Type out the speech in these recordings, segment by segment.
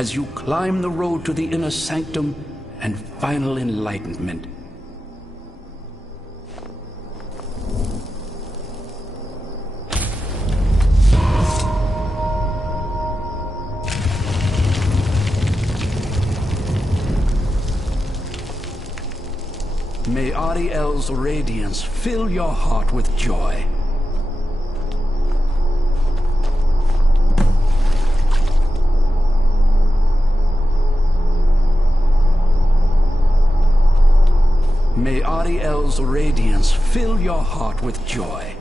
as you climb the road to the inner sanctum and final enlightenment. May Ariel's radiance fill your heart with joy. May Ariel's radiance fill your heart with joy.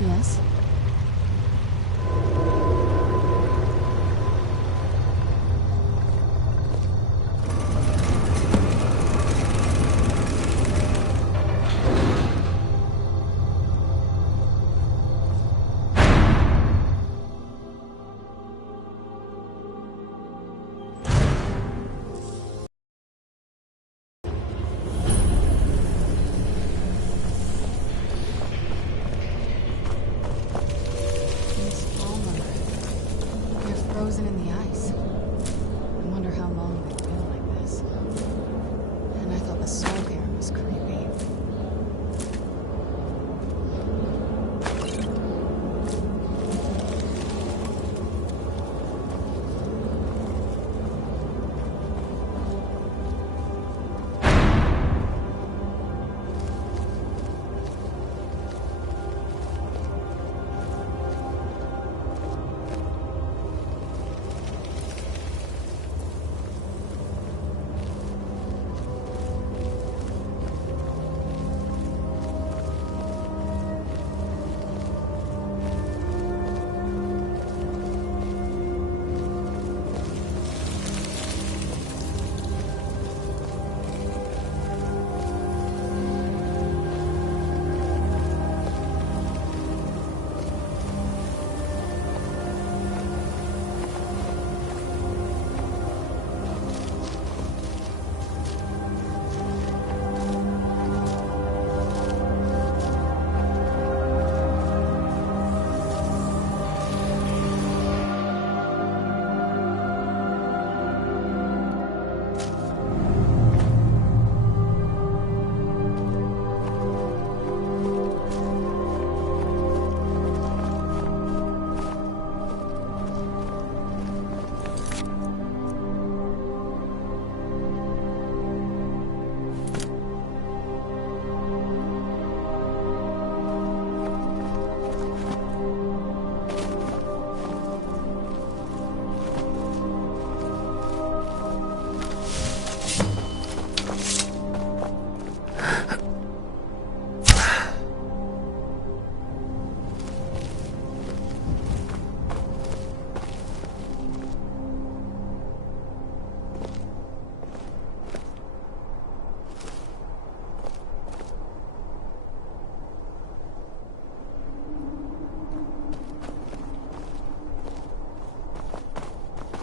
Yes? Frozen in the ice. I wonder how long they've been like this. And I thought the salt air was creepy.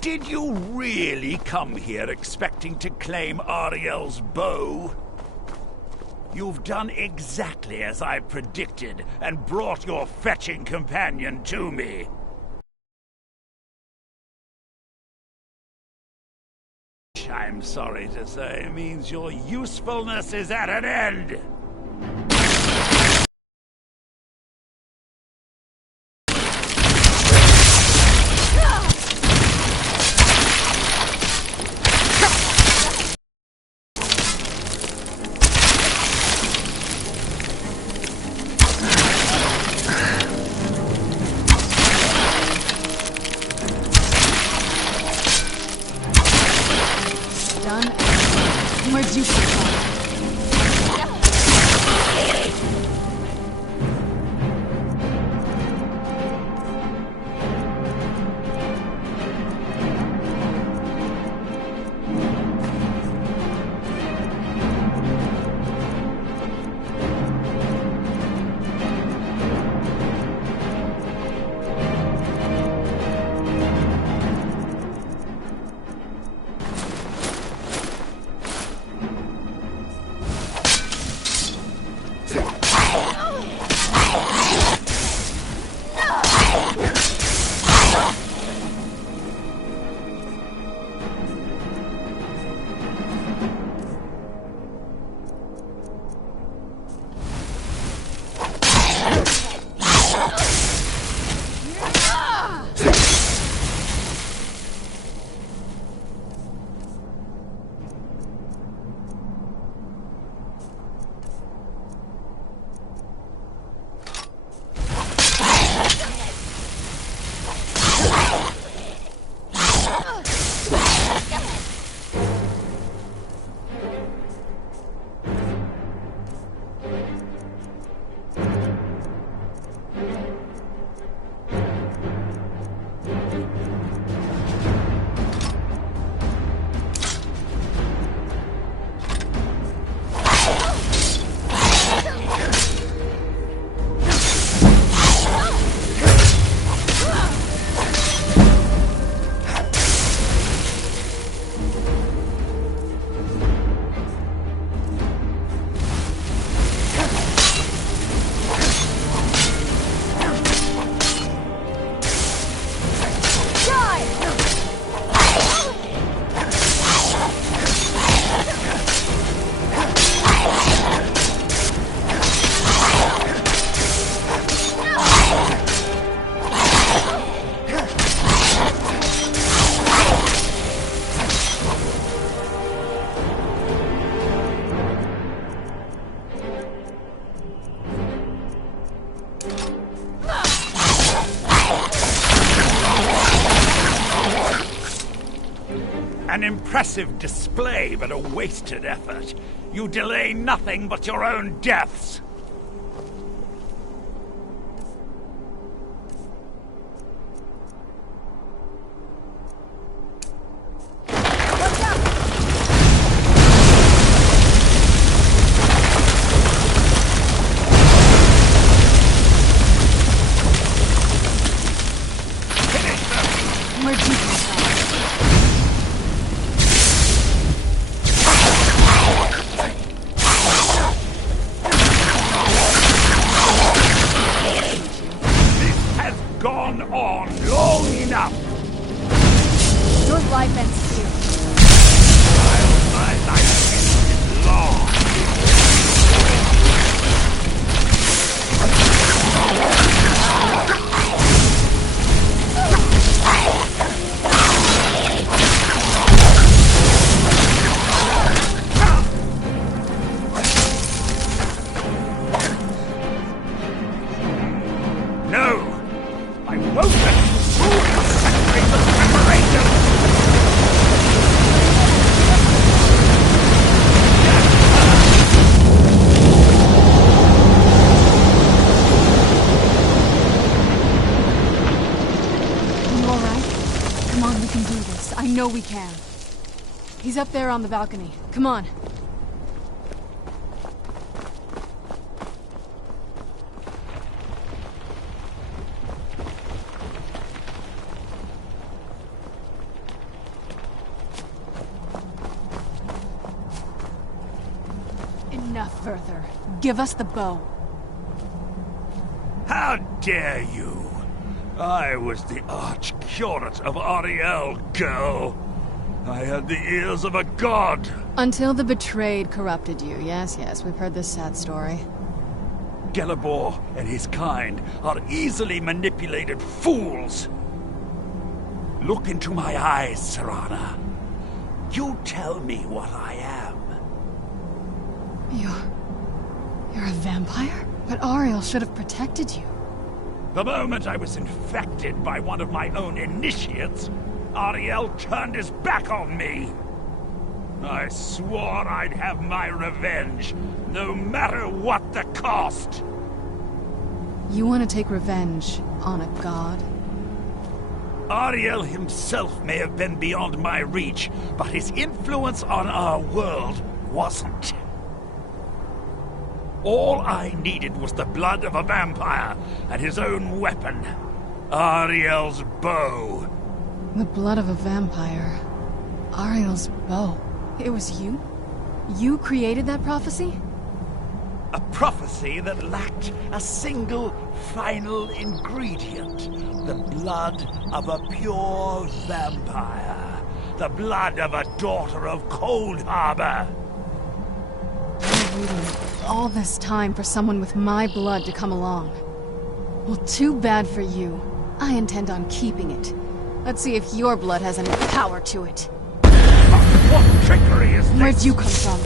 Did you really come here expecting to claim Ariel's bow? You've done exactly as I predicted and brought your fetching companion to me. I'm sorry to say means your usefulness is at an end. done. Where'd you come from? An impressive display, but a wasted effort. You delay nothing but your own deaths. Where'd you come from? Gone on long enough. Your life ends here. My life is long. No! I won't let you rule the centuries of preparation! You alright? Come on, we can do this. I know we can. He's up there on the balcony. Come on. Enough further. Give us the bow. How dare you! I was the arch-curate of Ariel, girl. I had the ears of a god. Until the betrayed corrupted you. Yes, yes, we've heard this sad story. Gelibor and his kind are easily manipulated fools. Look into my eyes, Serana. You tell me what I am. You're a vampire? But Ariel should have protected you. The moment I was infected by one of my own initiates, Ariel turned his back on me. I swore I'd have my revenge, no matter what the cost. You want to take revenge on a god? Ariel himself may have been beyond my reach, but his influence on our world wasn't. All I needed was the blood of a vampire and his own weapon, Ariel's bow. The blood of a vampire. Ariel's bow. It was you? You created that prophecy? A prophecy that lacked a single final ingredient. The blood of a pure vampire. The blood of a daughter of Cold Harbor. You waited all this time for someone with my blood to come along. Well, too bad for you. I intend on keeping it. Let's see if your blood has any power to it. What trickery is this? Where'd you come from?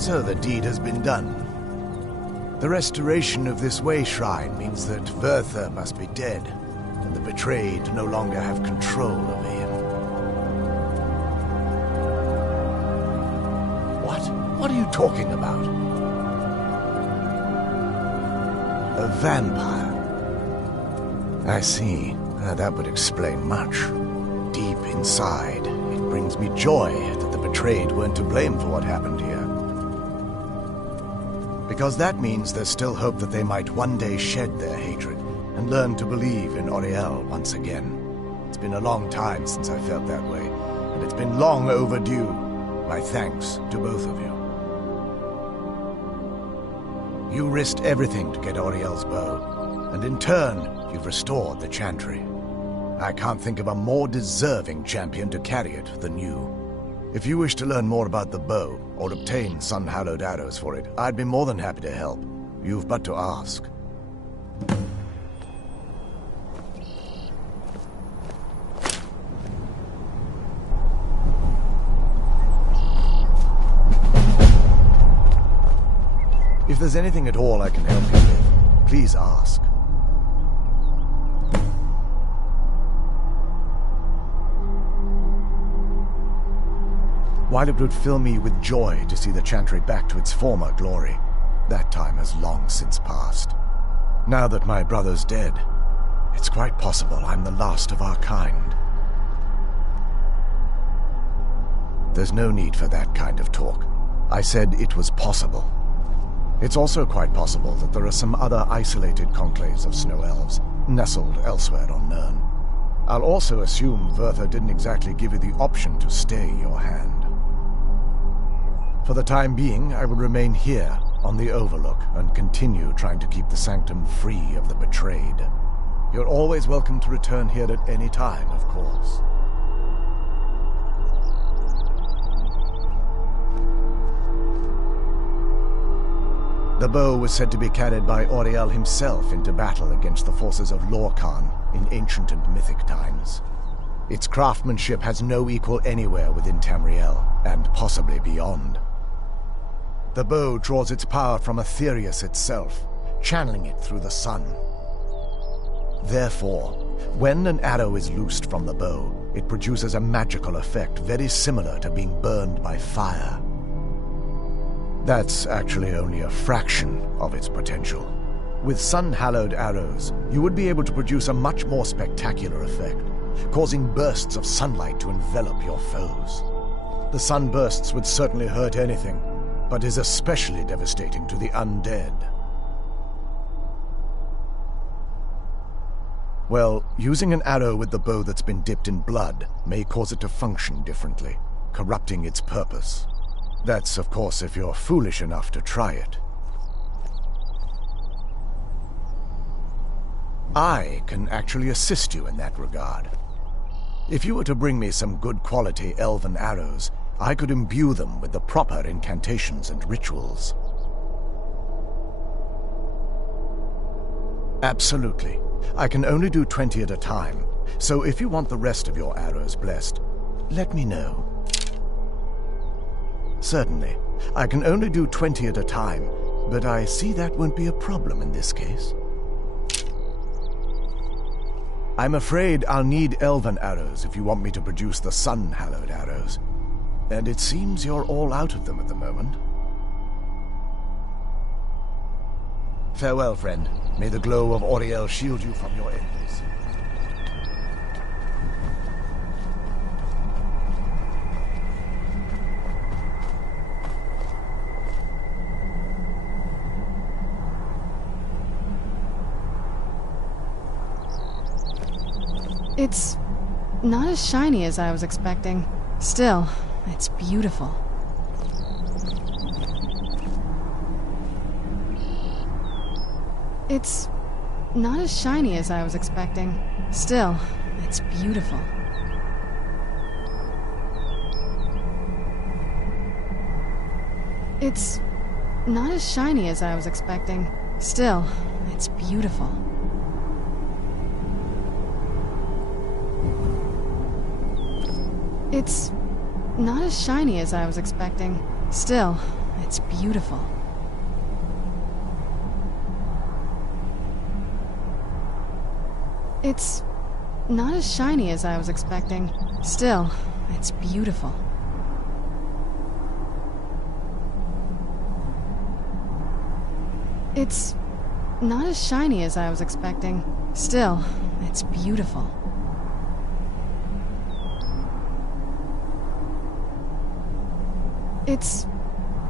So the deed has been done. The restoration of this way shrine means that Verther must be dead, and the betrayed no longer have control over him. What? What are you talking about? A vampire. I see. That would explain much. Deep inside, it brings me joy that the betrayed weren't to blame for what happened here. Because that means there's still hope that they might one day shed their hatred and learn to believe in Auriel once again. It's been a long time since I felt that way, and it's been long overdue. My thanks to both of you. You risked everything to get Auriel's bow, and in turn, you've restored the Chantry. I can't think of a more deserving champion to carry it than you. If you wish to learn more about the bow, or obtain sun-hallowed arrows for it, I'd be more than happy to help. You've but to ask. If there's anything at all I can help you with, please ask. While it would fill me with joy to see the Chantry back to its former glory, that time has long since passed. Now that my brother's dead, it's quite possible I'm the last of our kind. There's no need for that kind of talk. I said it was possible. It's also quite possible that there are some other isolated conclaves of snow elves, nestled elsewhere on Nirn. I'll also assume Verther didn't exactly give you the option to stay your hand. For the time being, I will remain here on the Overlook and continue trying to keep the Sanctum free of the betrayed. You're always welcome to return here at any time, of course. The bow was said to be carried by Auriel himself into battle against the forces of Lorkhan in ancient and mythic times. Its craftsmanship has no equal anywhere within Tamriel, and possibly beyond. The bow draws its power from Aetherius itself, channeling it through the sun. Therefore, when an arrow is loosed from the bow, it produces a magical effect very similar to being burned by fire. That's actually only a fraction of its potential. With sun-hallowed arrows, you would be able to produce a much more spectacular effect, causing bursts of sunlight to envelop your foes. The sunbursts would certainly hurt anything, but is especially devastating to the undead. Well, using an arrow with the bow that's been dipped in blood may cause it to function differently, corrupting its purpose. That's, of course, if you're foolish enough to try it. I can actually assist you in that regard. If you were to bring me some good quality elven arrows, I could imbue them with the proper incantations and rituals. Absolutely. I can only do 20 at a time, so if you want the rest of your arrows blessed, let me know. Certainly. I can only do 20 at a time, but I see that won't be a problem in this case. I'm afraid I'll need elven arrows if you want me to produce the sun-hallowed arrows. And it seems you're all out of them at the moment. Farewell, friend. May the glow of Auriel shield you from your enemies. It's not as shiny as I was expecting. Still, it's beautiful. It's not as shiny as I was expecting. Still, it's beautiful. It's not as shiny as I was expecting. Still, it's beautiful. It's not as shiny as I was expecting. Still, it's beautiful. It's not as shiny as I was expecting. Still, it's beautiful. It's not as shiny as I was expecting. Still, it's beautiful. It's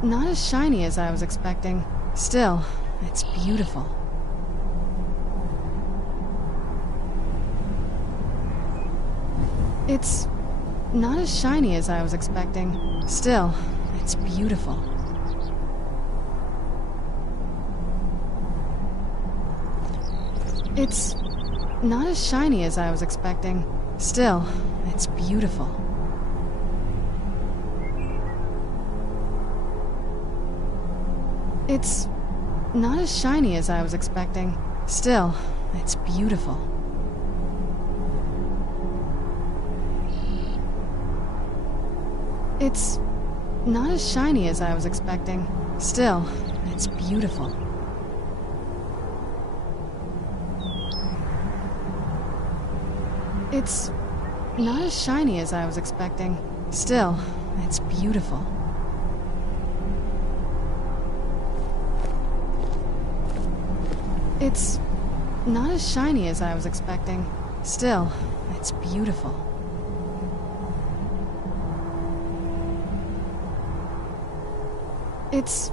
not as shiny as I was expecting. Still, it's beautiful. It's not as shiny as I was expecting. Still, it's beautiful. It's not as shiny as I was expecting. Still, it's beautiful. It's not as shiny as I was expecting. Still, it's beautiful. It's not as shiny as I was expecting. Still, it's beautiful. It's not as shiny as I was expecting. Still, it's beautiful. It's not as shiny as I was expecting. Still, it's beautiful. It's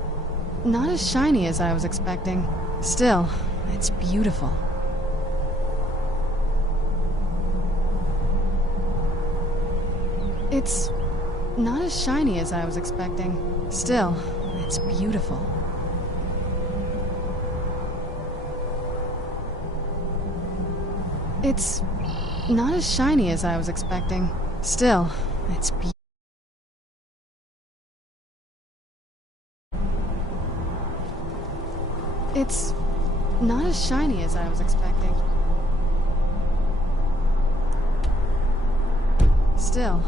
not as shiny as I was expecting. Still, it's beautiful. It's not as shiny as I was expecting. Still, it's beautiful. It's not as shiny as I was expecting. Still, it's beautiful. It's not as shiny as I was expecting. Still,